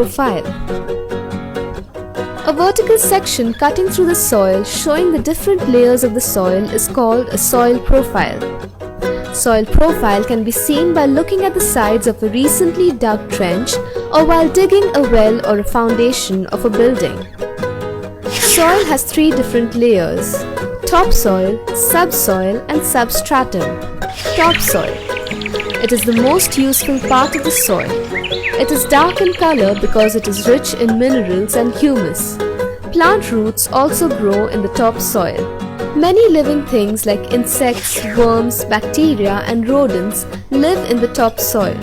profile. A vertical section cutting through the soil showing the different layers of the soil is called a soil profile. Soil profile can be seen by looking at the sides of a recently dug trench or while digging a well or a foundation of a building. Soil has three different layers: topsoil, subsoil and substratum. Topsoil. It is the most useful part of the soil. It is dark in color because it is rich in minerals and humus. Plant roots also grow in the topsoil. Many living things like insects, worms, bacteria and rodents live in the topsoil.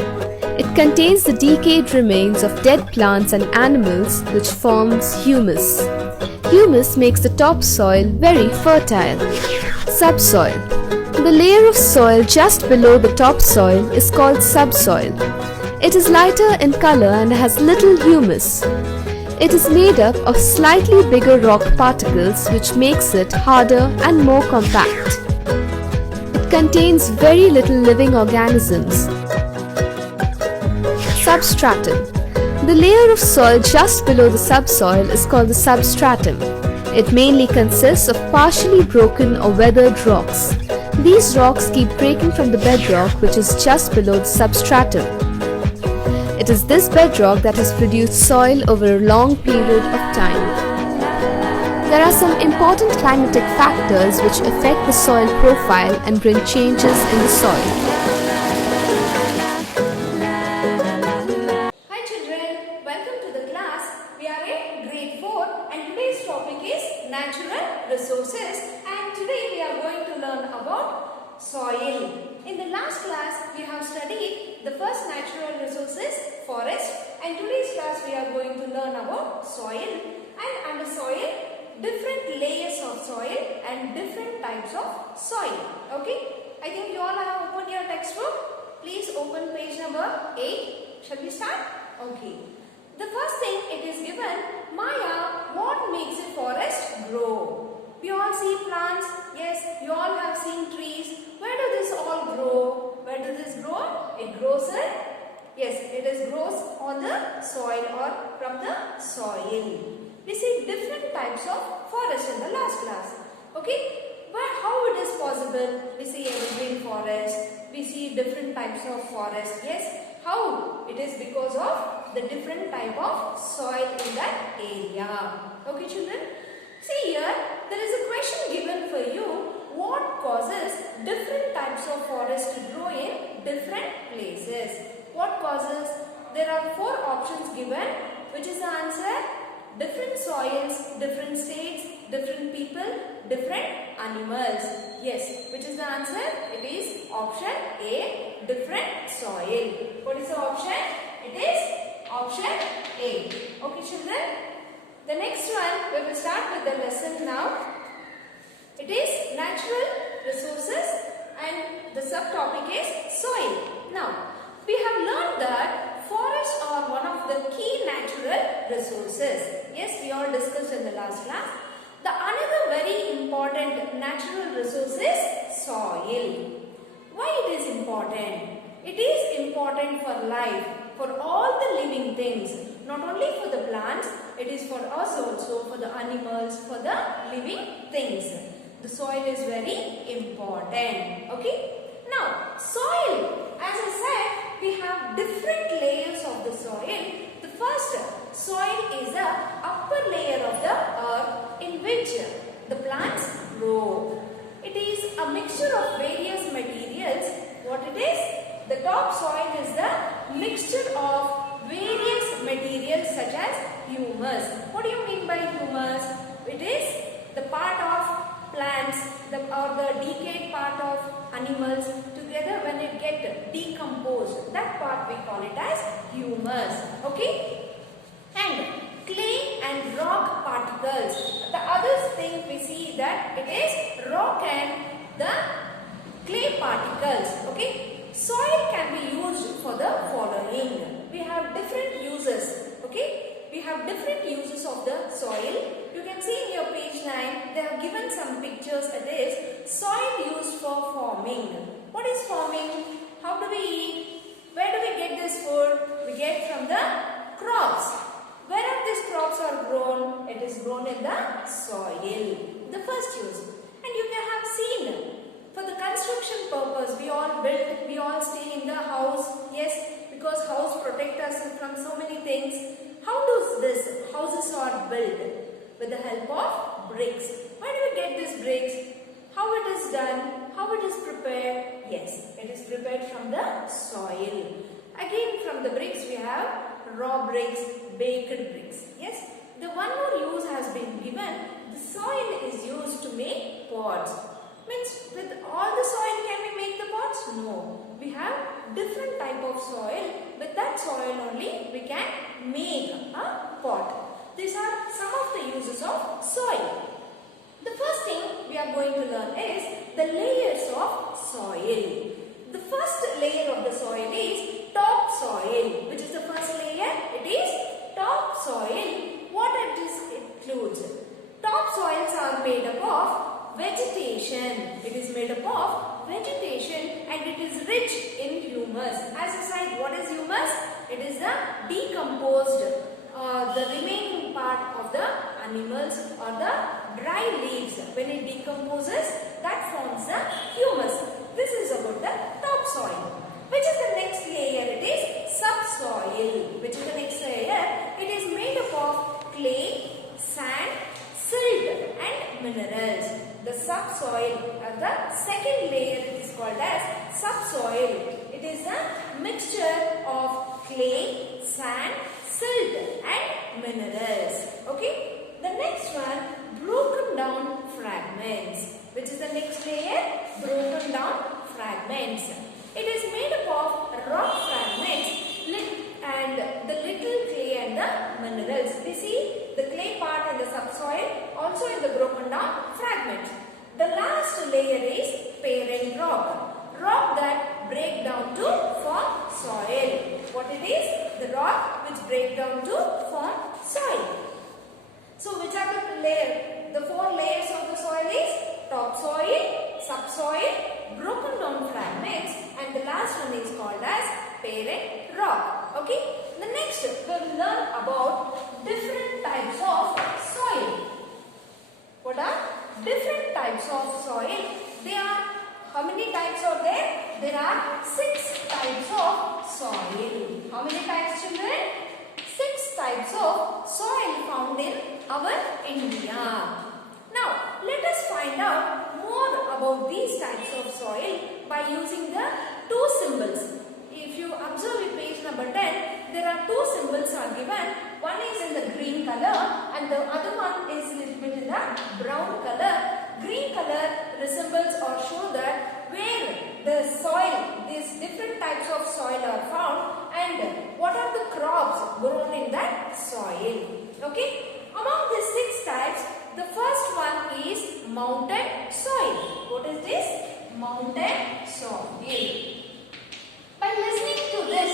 It contains the decayed remains of dead plants and animals which forms humus. Humus makes the topsoil very fertile. Subsoil. The layer of soil just below the topsoil is called subsoil. It is lighter in color and has little humus. It is made up of slightly bigger rock particles which makes it harder and more compact. It contains very little living organisms. Substratan. The layer of soil just below the subsoil is called the substratum. It mainly consists of partially broken or weathered rocks. These rocks keep breaking from the bedrock which is just below the substratum. It is this bedrock that has produced soil over a long period of time. There are some important climatic factors which affect the soil profile and bring changes in the soil. Hi children, welcome to the class. We are in grade 4 and today's topic is natural resources, and today we are going to learn about soil. In the last class we have studied the first natural resources, forest, and today's class we are going to learn about soil, and under soil different layers of soil and different types of soil. Okay, I think you all have opened your textbook. Please open page number 8. Shall we start? Okay. The first thing it is given, Maya, what makes a forest grow? We all see plants. Yes, you all have seen trees. Where does this all grow? Where does this grow? It grows in, yes, it is grows on the soil or from the soil. We see different types of forest in the last class. Okay, but how it is possible? We see evergreen forest. We see different types of forest. Yes, how? It is because of the different type of soil in that area. Okay, children. See here, there is a question given for you. What causes different types of forest to grow in different places? What causes? There are 4 options given. Which is the answer? Different soils, different states, different people, different animals. Yes, which is the answer? It is option A, different soil. What is the option? It is option A. Okay, children. The next one, we will start with the lesson now. It is natural resources and the subtopic is soil. Now, we have learned that forests are one of the key natural resources. Yes, we all discussed in the last class. The another very important natural resource is soil. Why it is important? It is important for life, for all the living things. Not only for the plants, it is for us also, for the animals, for the living things. The soil is very important. Okay. Now, soil. As I said, we have different layers of the soil. The first soil is the upper layer of the earth in which the plants grow. It is a mixture of various materials. What it is? The topsoil is the mixture of various materials such as humus. What do you mean by humus? It is the part of plants or the decayed part of animals together when it gets decomposed. That part we call it as humus. Okay? And clay and rock particles. The other thing we see that it is rock and the clay particles. Okay? Soil can be used for the following. We have different uses. Okay? We have different uses of the soil. You can see in your page 9, they have given some pictures. It is soil used for farming. What is farming? How do we eat? Where do we get this food? We get from the crops. are grown? It is grown in the soil. The first use. And you can have seen, for the construction purpose, we all build, we all stay in the house. Yes, because house protect us from so many things. How does this houses are built? With the help of bricks. Where do we get these bricks? How it is done? How it is prepared? Yes, it is prepared from the soil. Again, from the bricks we have raw bricks, baked bricks. Yes, the one more use has been given. The soil is used to make pots. Means with all the soil can we make the pots? No. We have different type of soil. With that soil only we can make a pot. These are some of the uses of soil. The first thing we are going to learn is the layers of soil. The first layer of the soil is topsoil. Which is the first layer? It is topsoil. What it includes? Topsoils are made up of vegetation. It is made up of vegetation and it is rich in humus. As I said, what is humus? It is the decomposed, the remaining part of the animals or the dry leaves. When it decomposes, that forms the humus. This is about the topsoil. Which is the next layer? It is subsoil. Which is the next layer? It is made up of clay, sand, silt and minerals. The subsoil, the second layer, it is called as subsoil. It is a mixture of clay, sand, silt and minerals. Okay. The next one, broken down fragments. Which is the next layer? Broken down fragments. It is made up of rock fragments and the little clay and the minerals. We see the clay part in the subsoil, also in the broken down fragments. The last layer is parent rock. Rock that break down to form soil. What it is? The rock which break down to form soil. So which are the layer? The four layers of the soil is topsoil, subsoil, broken down fragments and the last one is called as parent rock. Okay. The next we will learn about different types of soil. What are different types of soil? There are, how many types are there? There are 6 types of soil. How many types, children? 6 types of soil found in our India. Now, let us find out more about these types of soil by using the 2 symbols. If you observe in page number 10, there are 2 symbols are given. One is in the green color and the other one is a little bit in the brown color. Green color resembles or show that where the soil, these different types of soil are found and what are the crops grown in that soil. Okay. Among these 6 types, the first one is mountain soil. What is this? Mountain soil. By listening to this,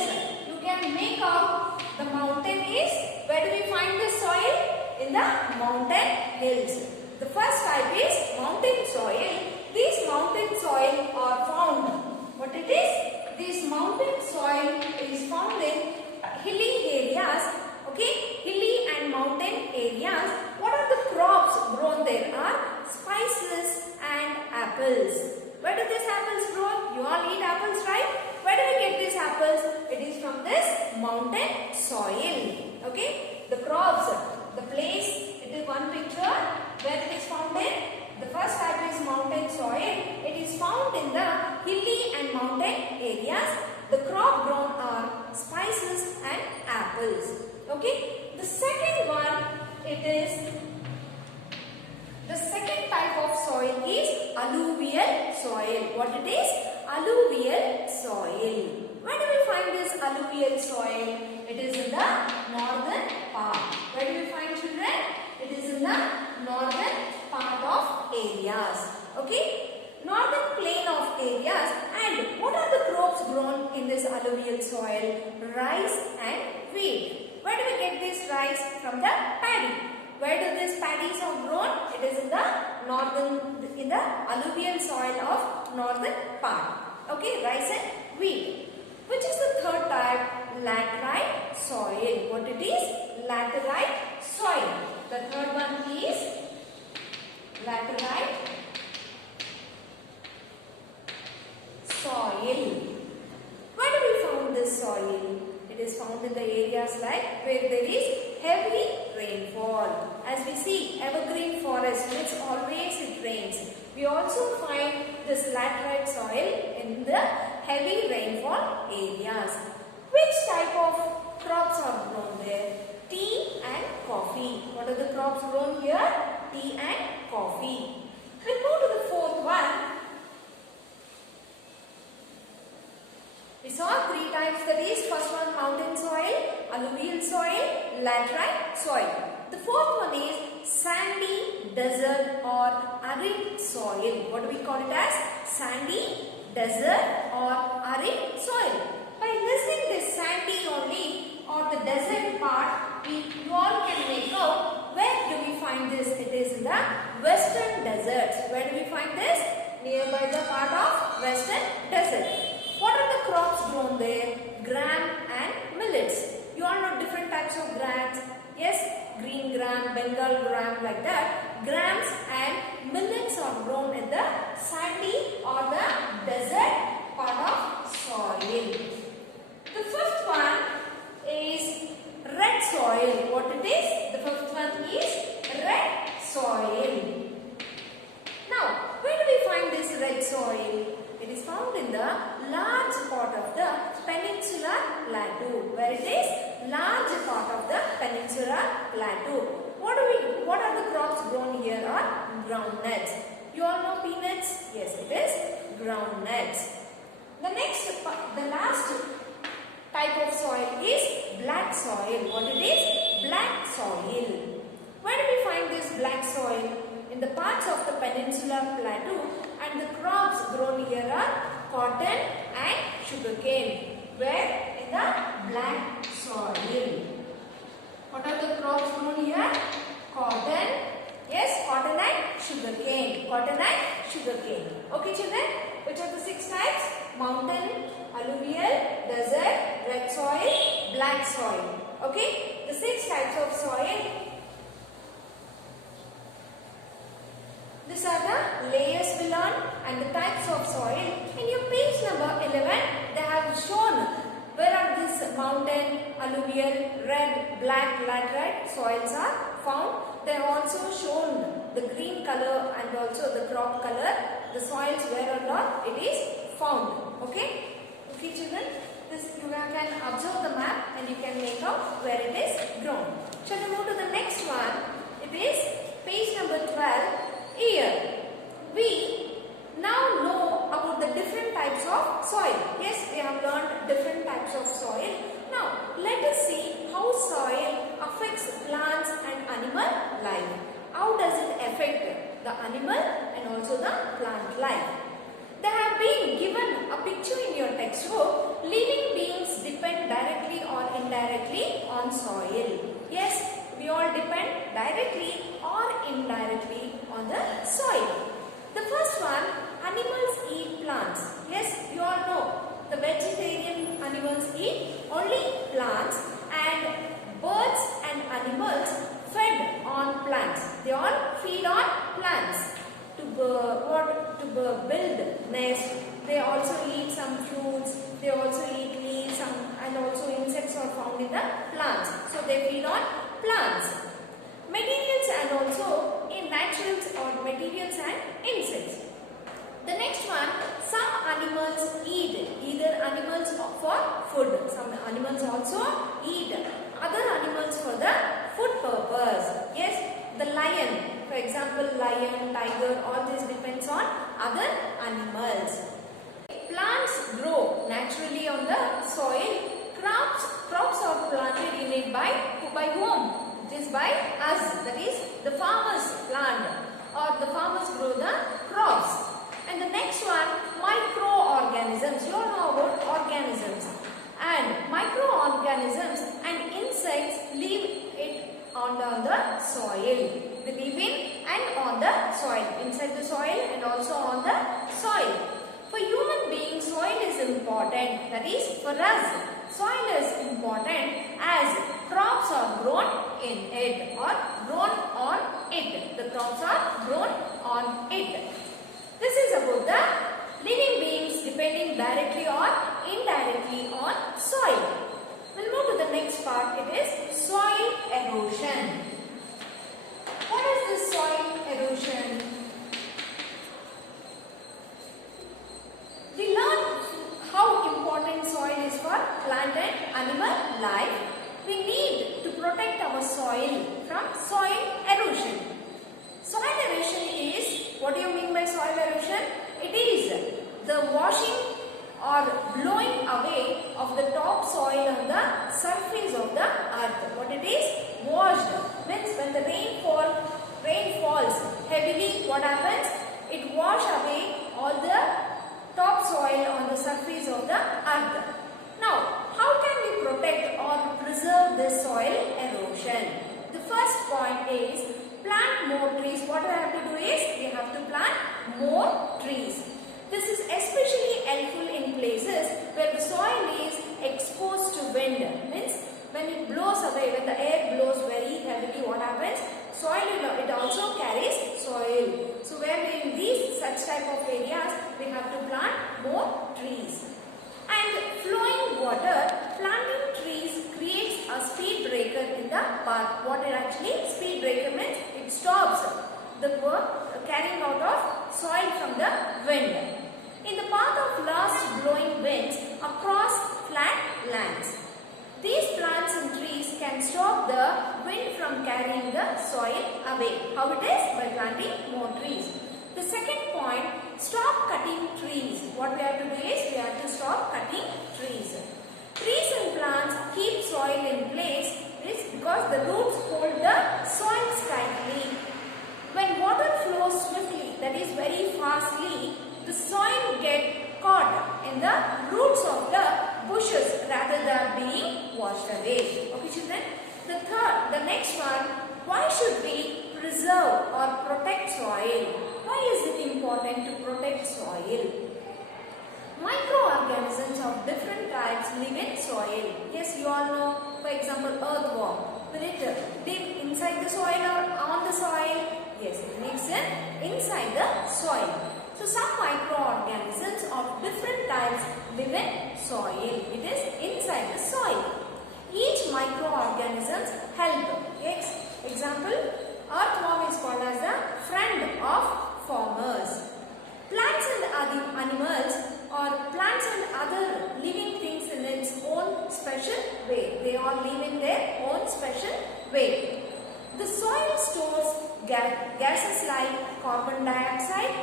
you can make out the mountain is, where do we find the soil? In the mountain hills. The first type is mountain soil. These mountain soil are found. What it is? This mountain soil is found in hilly areas. Okay, hilly and mountain areas. What are the crops grown there are? Spices and apples. Where do these apples grow? You all eat apples, right? Where do we get these apples? It is from this mountain soil. Okay, the crops, the place, it is one picture where it is found in. The first type is mountain soil. It is found in the hilly and mountain areas. The crop grown are spices and apples. Okay. The second one, the second type of soil is alluvial soil. What it is? Alluvial soil. Where do we find this alluvial soil? It is in the northern part. Where do we find, children? It is in the northern part of areas. Okay. Northern plain of areas. And what are the crops grown in this alluvial soil? Rice and wheat. Where do we get this rice? From the paddy. Where do these paddies are grown? It is in the alluvial soil of northern part. Okay, rice and wheat. Which is the third type? Laterite soil. What it is? Laterite soil. third one is laterite soil. Where do we find this soil? It is found in the areas like where there is heavy rainfall. As we see, evergreen forest, which always it rains. We also find this laterite soil in the heavy rainfall areas. Which type of crops are grown there? Tea and coffee. What are the crops grown here? Tea and coffee. We'll go to the fourth one. We saw three types, that is first one mountain soil, alluvial soil, laterite soil. The fourth one is sandy desert or arid soil. What do we call it as? Sandy desert or arid soil. By listing this sandy only or the desert part, you all can make out where do we find this. It is in the western deserts. Where do we find this? Nearby the part of western desert. What are the crops grown there? Gram and millets. You all know different types of grams. Yes, green gram, Bengal gram, like that. Grams and millets are grown in the sandy or the desert part of soil. The fifth one is red soil. What it is? The fifth one is red soil. Now, where do we find this red soil? It is found in the large part of the peninsular plateau. Where it is? Large part of the peninsular plateau. What are the crops grown here are groundnuts. You all know peanuts? Yes, it is groundnuts. The last type of soil is black soil. What it is? Black soil. Where do we find this black soil? In the parts of the peninsular plateau, and the crops grown here are cotton and sugarcane. Where? In the black soil. What are the crops grown here? Cotton. Yes, cotton and sugarcane. Cotton and sugarcane. Okay, children? Which are the six types? Mountain, alluvial, desert, red soil, black soil. Okay? The six types of soil. These are the layers we learned and the types of soil. In your page number 11, they have shown where are these mountain, alluvial, red, black, laterite soils are found. They have also shown the green color and also the crop color, the soils where or not it is found. Okay? Okay, children? This you can observe the map and you can make out where it is grown. Shall we move to the next one? It is page number 12. Here, we now know about the different types of soil. Yes, we have learned different types of soil. Now, let us see how soil affects plants and animal life. How does it affect the animal and also the plant life? They have been given a picture in your textbook. Living beings depend directly or indirectly on soil. Yes, we all depend directly or indirectly on the soil. The first one, animals eat plants. Yes, you all know the vegetarian animals eat only plants and birds and animals fed on plants. They all feed on plants to build nest. They also eat some fruits. They also eat leaves and also insects are found in the plants. So they feed on plants. Materials and also in naturals or materials and insects. The next one, some animals eat either animals for food. Some animals also eat other animals for the food purpose. Yes, the lion, for example, lion, tiger, all this depends on other animals. Plants grow naturally on the soil. Crops are planted in it by whom? It is by us, that is the farmers plant or the farmers grow the crops. And the next one, microorganisms. You all know about organisms. And microorganisms and insects live it on the soil. They live in and on the soil, inside the soil and also on the soil. For human beings, soil is important. That is, for us, soil is important as crops are grown in it or grown on it. The crops are grown on it. This is about the living beings depending directly or indirectly on soil. We'll move to the next part. It is soil erosion. What is this soil erosion? We learn how important soil is for plant and animal life. We need to protect our soil from soil erosion. Soil erosion is, what do you mean by soil erosion? It is the washing or blowing away of the topsoil on the surface of the earth. What it is? Washed. Means when the rain falls heavily, what happens? It washes away all the topsoil on the surface of the earth. Now, how can we protect or preserve this soil erosion? The first point is plant more trees. What we have to do is we have to plant more trees. This is especially helpful in places where the soil is exposed to wind. Means when it blows away, when the air blows very heavily, what happens? Soil, it also carries soil. So where we in these such type of areas, we have to plant more trees. And flowing water, planting trees creates a speed breaker in the path. What it actually speed breaker means? It stops the carrying out of soil from the wind. In the path of last blowing winds across flat lands, these plants and trees can stop the wind from carrying the soil away. How it is? By planting more trees. The second point, stop cutting trees. What we have to do is we have to stop cutting trees. Trees and plants keep soil in place because the roots hold the soil tightly. When water flows swiftly, that is very fastly, the soil gets caught in the roots of the bushes rather than being washed away. Okay, children? The next one, why should we preserve or protect soil? Why is it important to protect soil? Microorganisms of different types live in soil. Yes, you all know, for example, earthworm. Will it live inside the soil or on the soil? Yes, it lives inside the soil. So some microorganisms of different types live in soil. It is inside the soil. Each microorganisms help. Yes, example, earthworm is called as the friend of farmers. Plants and other animals or plants and other living things in its own special way. They all live in their own special way. The soil stores gases like carbon dioxide.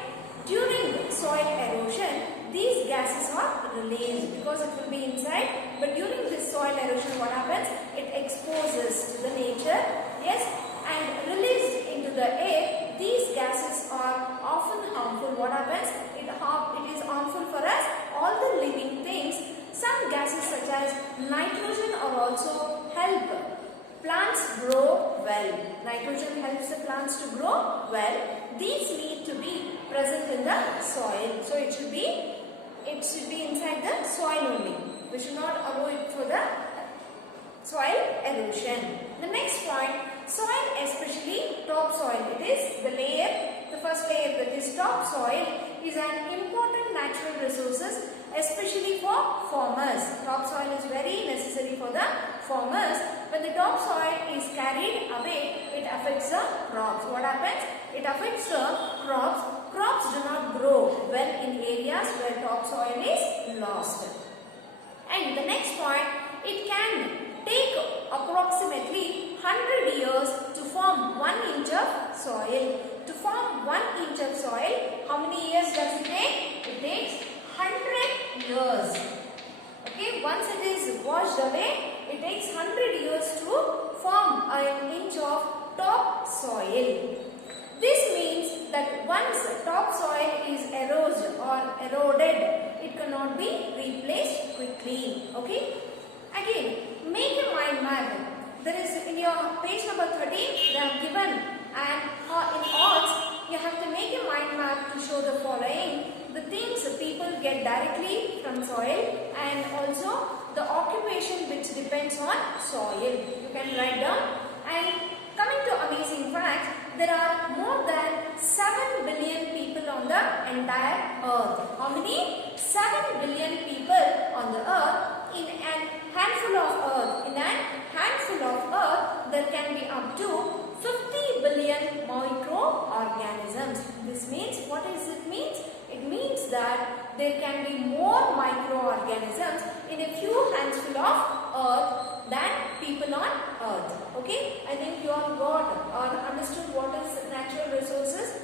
During soil erosion, these gases are released because it will be inside. But during this soil erosion, what happens? It exposes to the nature, yes, and released into the air. These gases are often harmful. What happens? It is harmful for us, all the living things. Some gases such as nitrogen are also help plants grow well. Nitrogen helps the plants to grow well. These need to be present in the soil. So it should be inside the soil only. We should not allow it for the soil erosion. The next point, soil, especially topsoil. It is the layer, the first layer, that is topsoil, is an important natural resources, especially for farmers. Topsoil is very necessary for the farmers. When the topsoil is carried away, it affects the crops. What happens? It affects the crops. Crops do not grow well in areas where topsoil is lost. And the next point, it can take approximately 100 years to form 1 inch of soil. To form 1 inch of soil, how many years does it take? It takes 100 years. Okay, once it is washed away, it takes 100 years to form an inch of topsoil. This means that once topsoil is eroded, it cannot be replaced quickly. Okay. Again, make a mind map. There is in your page number 13, they have given, and in odds, you have to make a mind map to show the following: the things people get directly from soil, and also the occupation which depends depends on soil. You can write down. And coming to amazing facts, there are more than 7 billion people on the entire earth. How many? 7 billion people on the earth. In a handful of earth, there can be up to 50 billion microorganisms. This means, what does it mean? It means that there can be more microorganisms in a few handful of earth than people on earth. Okay, I think you all got or understood what is natural resources,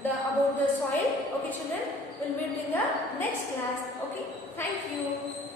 about the soil. Okay children, we'll meet in the next class. Okay, thank you.